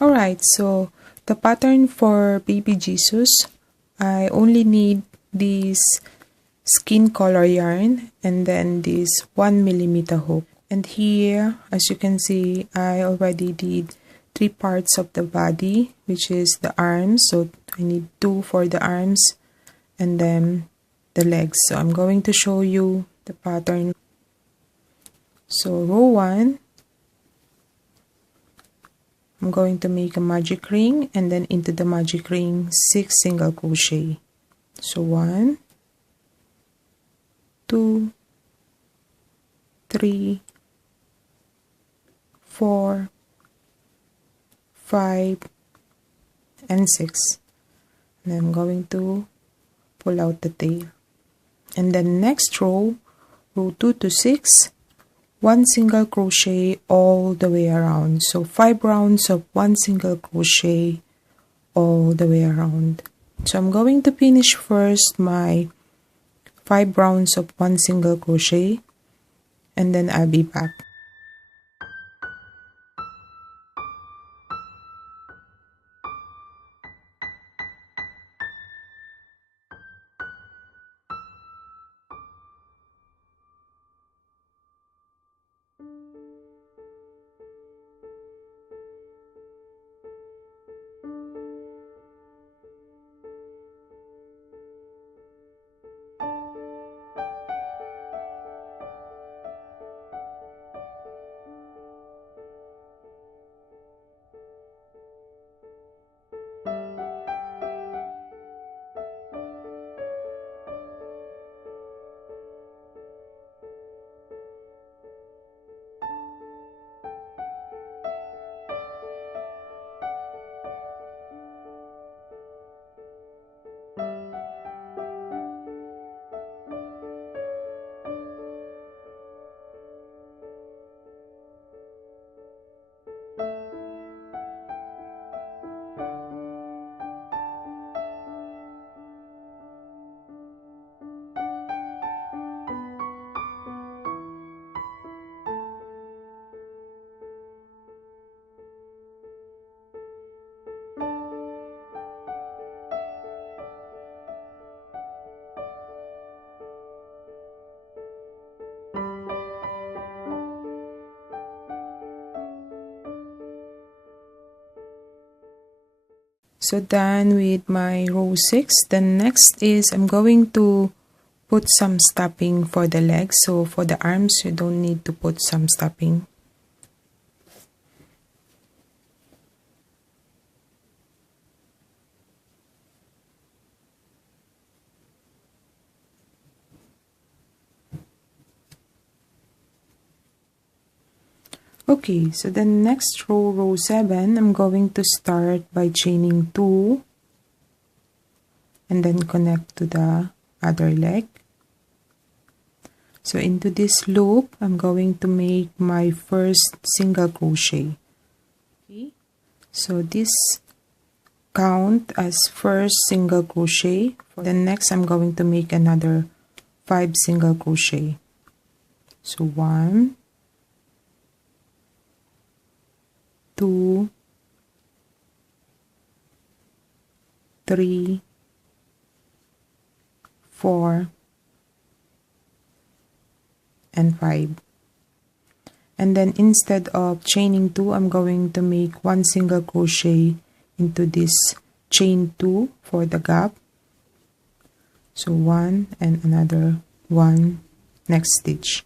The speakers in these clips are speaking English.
Alright, so the pattern for baby Jesus, I only need this skin color yarn and then this 1mm hook. And here, as you can see, I already did 3 parts of the body, which is the arms. So I need 2 for the arms and then the legs. So I'm going to show you the pattern. So row 1, I'm going to make a magic ring and then into the magic ring 6 single crochet. So 1, 2, 3, 4, 5, and 6. And I'm going to pull out the tail. And then next row, row 2 to 6, 1 single crochet all the way around. So 5 rounds of 1 single crochet all the way around. So I'm going to finish first my 5 rounds of 1 single crochet and then I'll be back. So done with my row 6. Then next is I'm going to put some stuffing for the legs. So for the arms, you don't need to put some stuffing. Okay, so then next row, row 7, I'm going to start by chaining 2 and then connect to the other leg. So into this loop, I'm going to make my first single crochet. Okay. So this count as first single crochet. Then next I'm going to make another 5 single crochet. So 1, 2, 3, 4, and 5. And then instead of chaining 2, I'm going to make 1 single crochet into this chain 2 for the gap. So 1 and another 1 next stitch.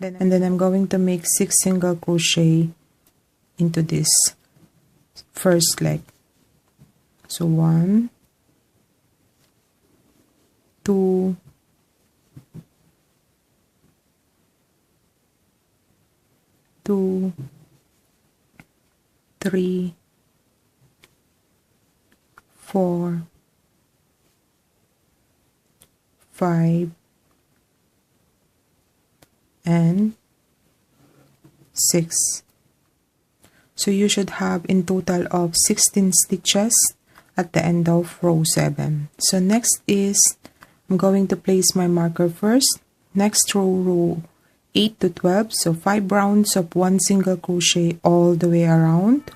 And then I'm going to make 6 single crochet into this first leg. So 1, 2, 2, 3, 4, 5, and 6. So you should have in total of 16 stitches at the end of row 7. So next is I'm going to place my marker first. Next row 8 to 12, so 5 rounds of 1 single crochet all the way around.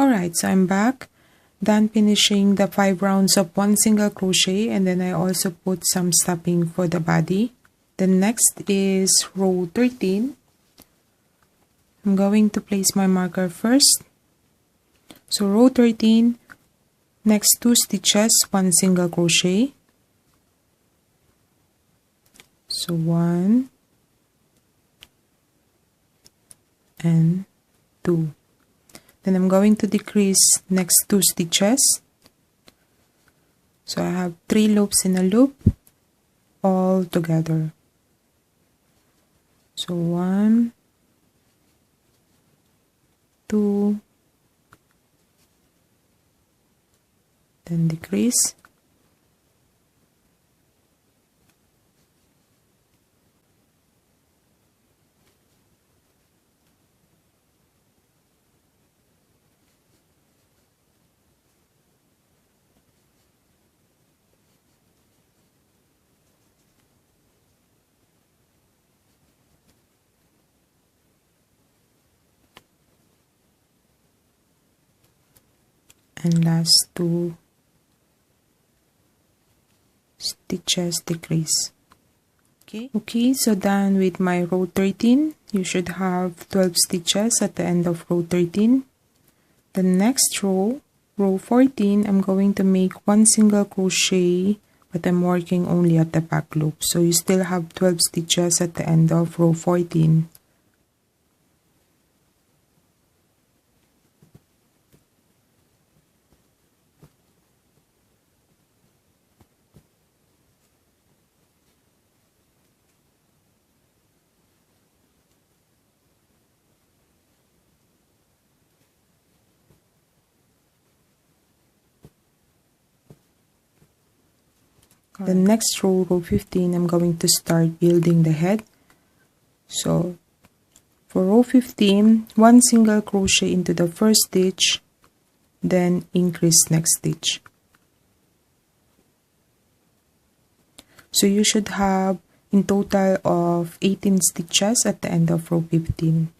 Alright, so I'm back. Done finishing the 5 rounds of 1 single crochet, and then I also put some stuffing for the body. The next is row 13. I'm going to place my marker first. So row 13, next 2 stitches, 1 single crochet. So 1 and 2. Then I'm going to decrease next 2 stitches. So I have 3 loops in a loop all together. So 1, 2, then decrease. And last 2 stitches decrease. Okay, so done with my row 13. You should have 12 stitches at the end of row 13. The next row, row 14, I'm going to make 1 single crochet, but I'm working only at the back loop. So you still have 12 stitches at the end of row 14. The next row, row 15, I'm going to start building the head. So for row 15, 1 single crochet into the first stitch, then increase next stitch. So you should have in total of 18 stitches at the end of row 15.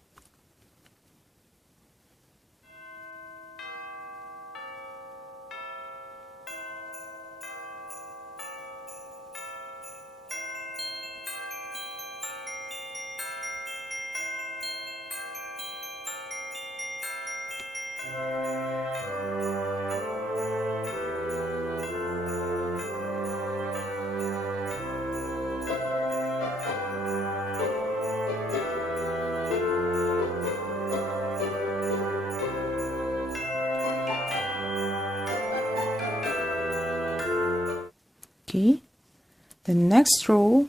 Okay, The next row,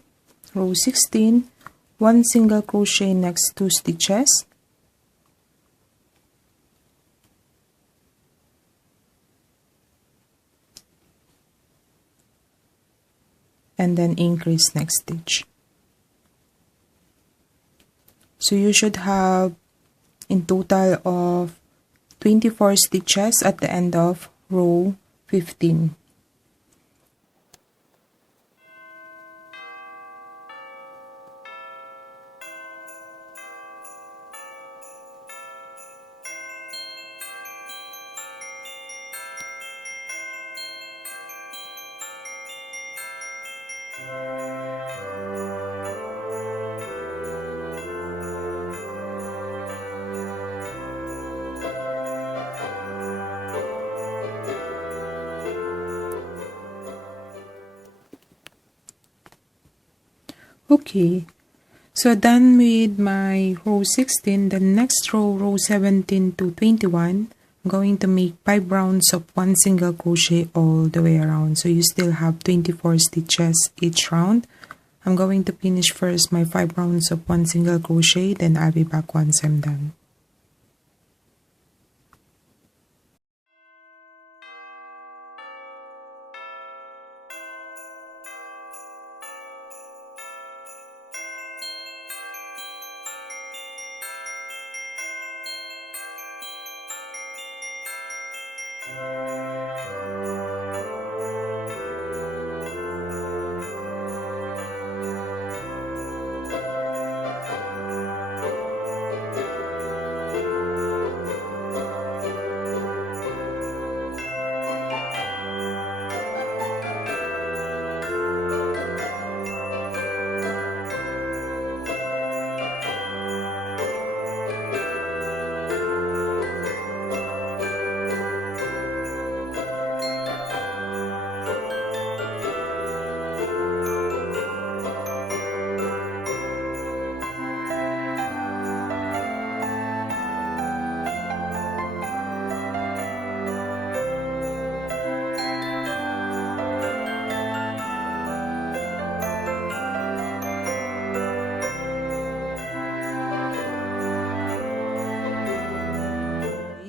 row 16, 1 single crochet next 2 stitches, and then increase next stitch. So you should have in total of 24 stitches at the end of row 15. Okay, so done with my row 16. The next row, row 17 to 21, I'm going to make 5 rounds of 1 single crochet all the way around. So you still have 24 stitches each round. I'm going to finish first my 5 rounds of 1 single crochet, then I'll be back once I'm done.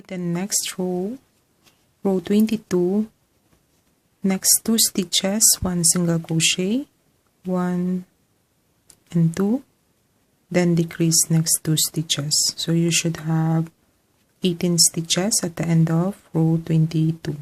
The next row, row 22, next 2 stitches, 1 single crochet, 1 and 2, then decrease next 2 stitches. So you should have 18 stitches at the end of row 22.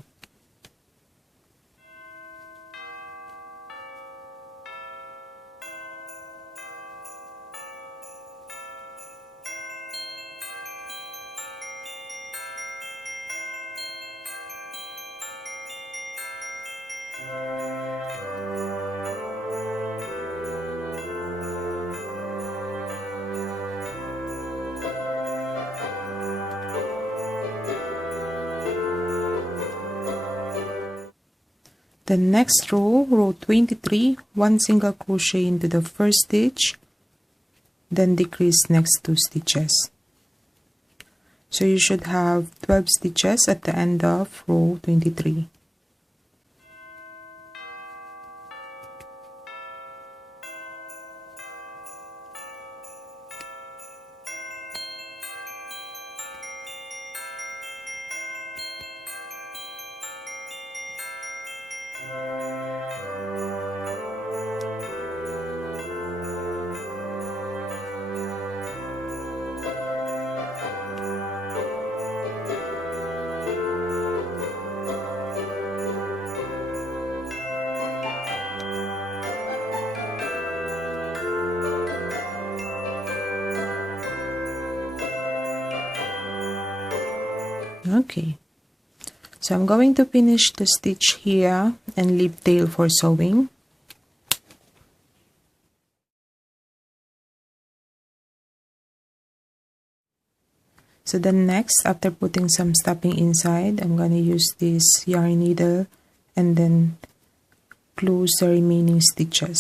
The next row, row 23, 1 single crochet into the first stitch, then decrease next 2 stitches. So you should have 12 stitches at the end of row 23. Okay, so I'm going to finish the stitch here and leave tail for sewing. So then next, after putting some stuffing inside, I'm going to use this yarn needle and then close the remaining stitches.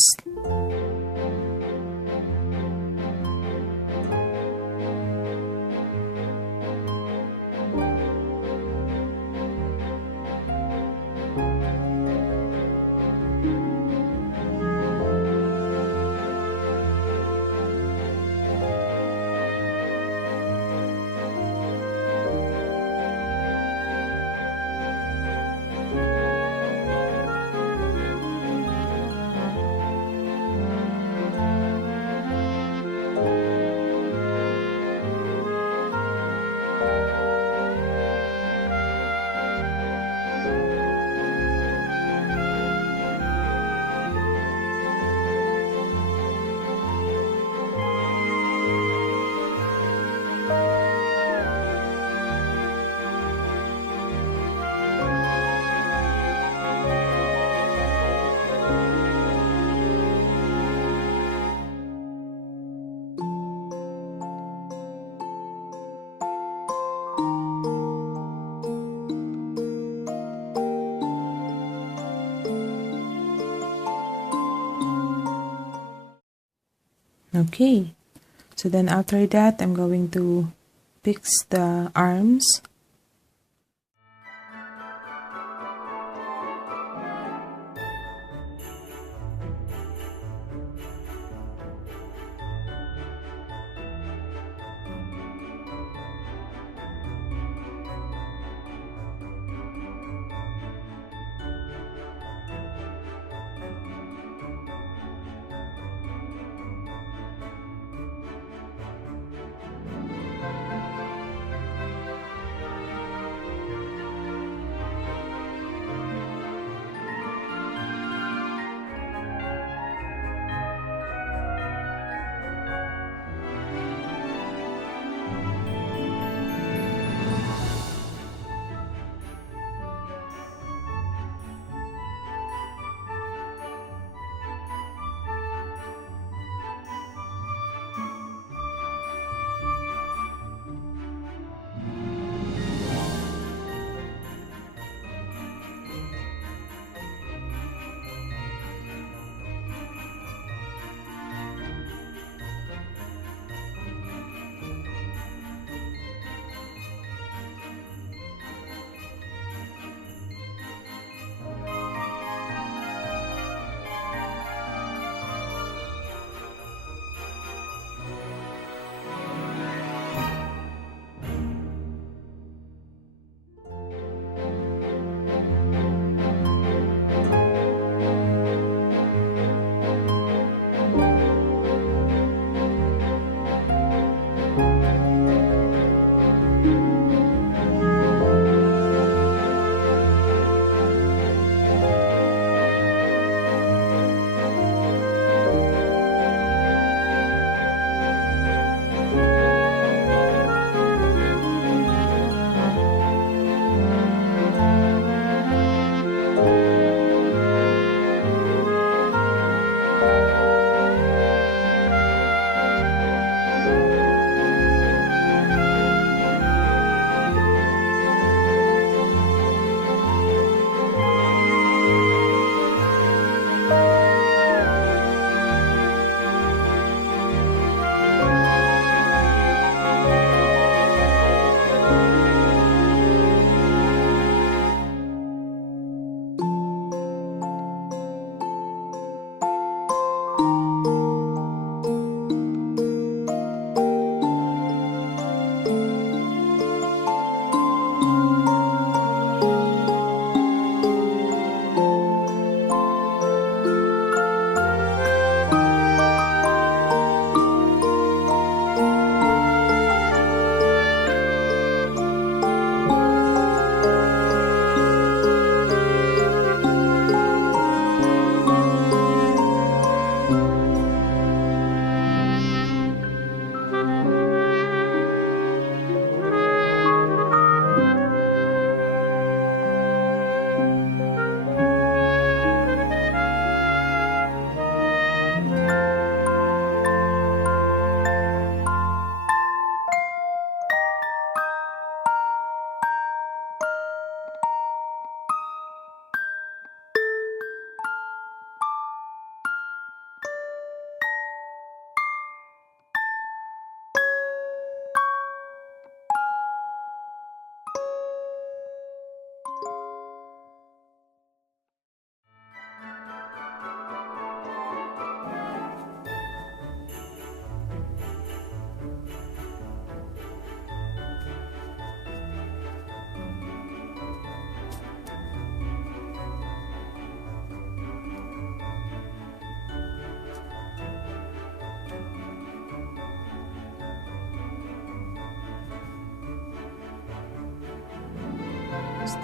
Okay, so then after that, I'm going to fix the arms.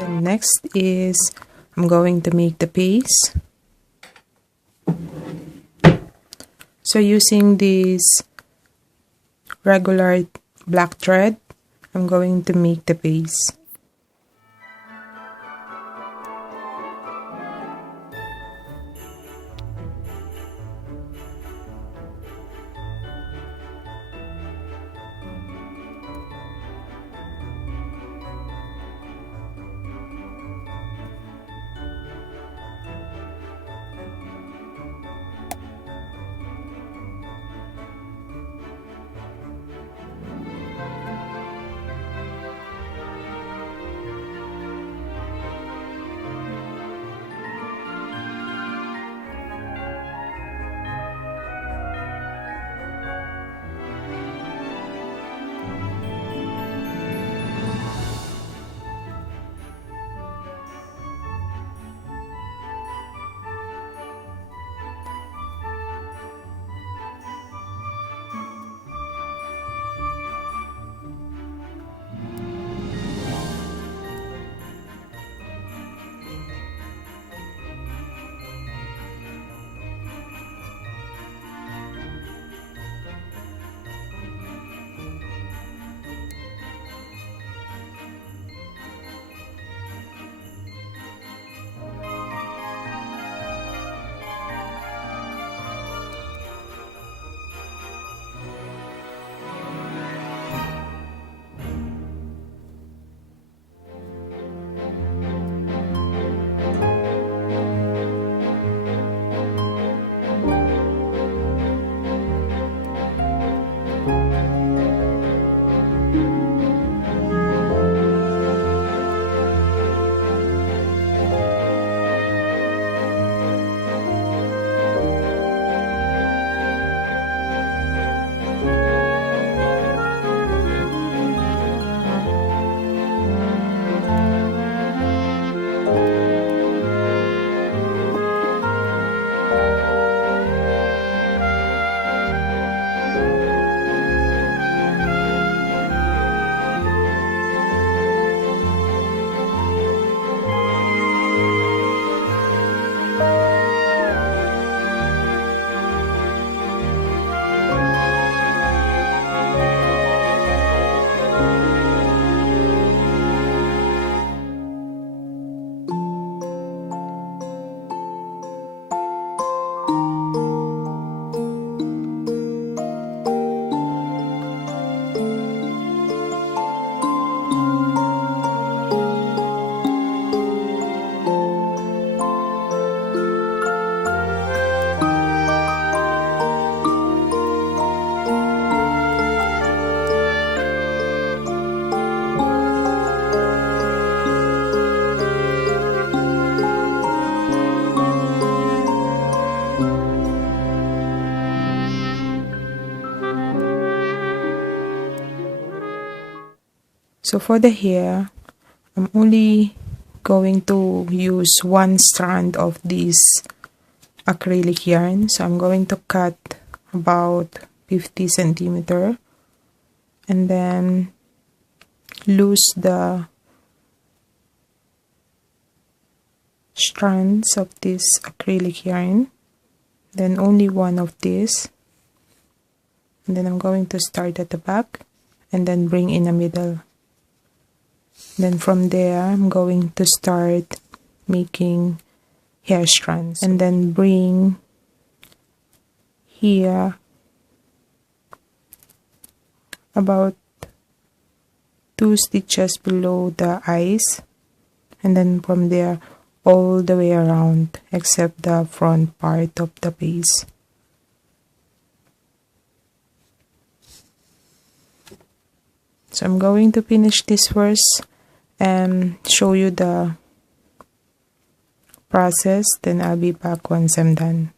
Then next is I'm going to make the base. So using this regular black thread, I'm going to make the base. So for the hair, I'm only going to use one strand of this acrylic yarn. So I'm going to cut about 50 centimeter and then loose the strands of this acrylic yarn, then only one of this, and then I'm going to start at the back and then bring in the middle. Then from there I'm going to start making hair strands and then bring here about 2 stitches below the eyes, and then from there all the way around except the front part of the base. So I'm going to finish this first and show you the process, then I'll be back once I'm done.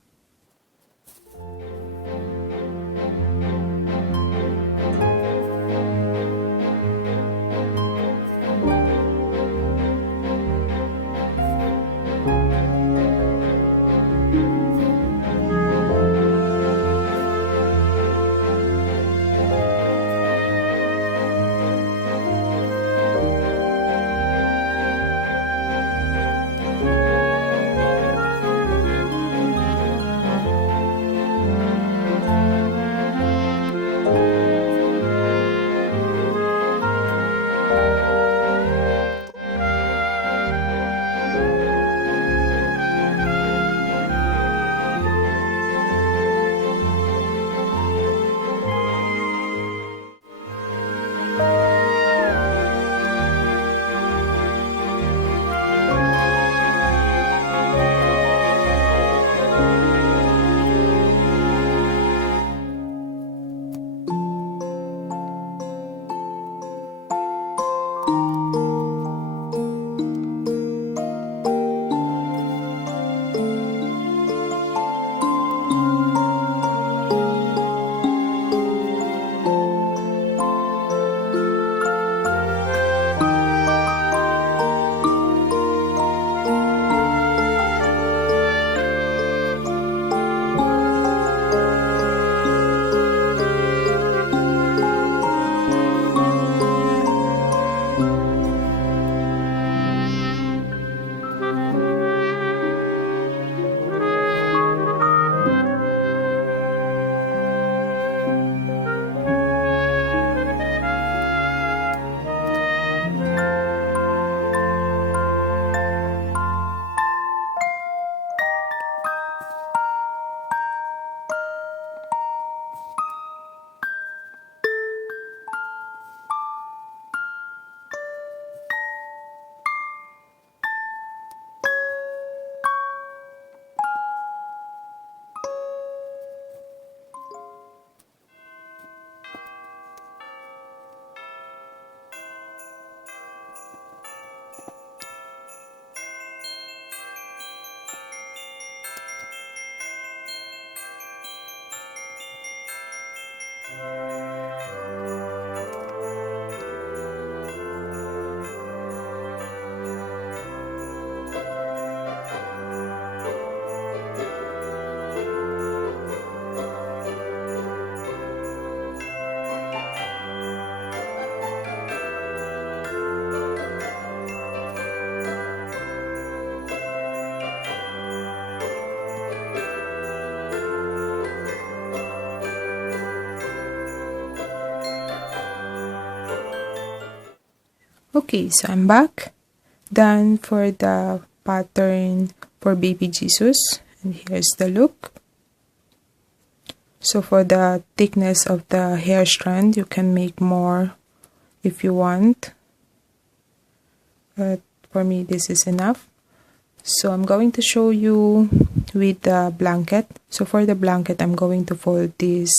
Okay, so I'm back. Done for the pattern for baby Jesus, and here's the look. So for the thickness of the hair strand, you can make more if you want, but for me this is enough. So I'm going to show you with the blanket. So for the blanket, I'm going to fold this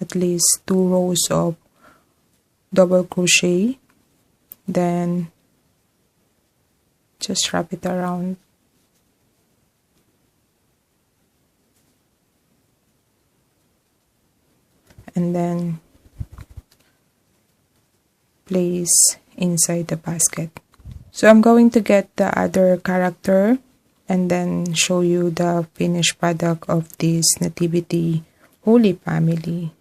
at least 2 rows of double crochet, then just wrap it around. And then place inside the basket. So I'm going to get the other character and then show you the finished product of this Nativity Holy Family.